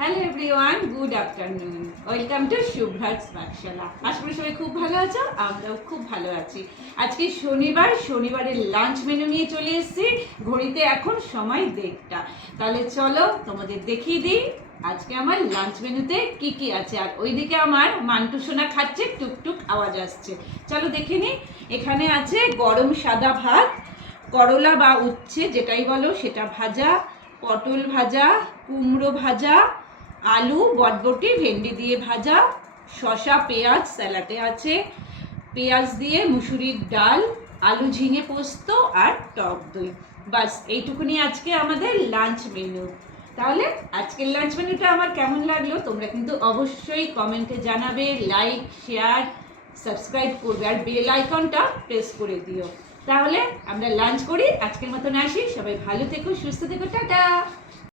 Hello everyone, good afternoon. Welcome to Shubhraj Pathshala. আশা করি সবাই খুব ভালো আছো, আমরাও খুব ভালো আছি। আজকে শনিবারের লাঞ্চ মেনু নিয়ে চলে এসেছি। ঘড়িতে এখন সময় 1:30। তাহলে চলো তোমাদের দেখিয়ে দিই আজকে আমার লাঞ্চ মেনুতে কি কি আছে। আর ওইদিকে আমার মান্টু সোনা খাচ্ছে, টুকটুক আওয়াজ আসছে। চলো দেখে নিই। এখানে আছে গরম সাদা ভাত, করলা বা উচ্ছে যেটাই বলো সেটা ভাজা, পটল ভাজা, কুমড়ো ভাজা, আলু বটবটি ভেন্ডি দিয়ে ভাজা, শসা পেঁয়াজ স্যালাডে আছে, পেঁয়াজ দিয়ে মুসুরির ডাল, আলু ঝিঙে পোস্ত আর টক দই। বাস এইটুকুনি আজকে আমাদের লাঞ্চ মেনু। তাহলে আজকের লাঞ্চ মেনুটা আমার কেমন লাগলো তোমরা কিন্তু অবশ্যই কমেন্টে জানাবে, লাইক শেয়ার সাবস্ক্রাইব করবে আর বেল আইকনটা প্রেস করে দিও। তাহলে আমরা লাঞ্চ করি, আজকের মতন আসি। সবাই ভালো থেকো, সুস্থ থেকো, টাটা।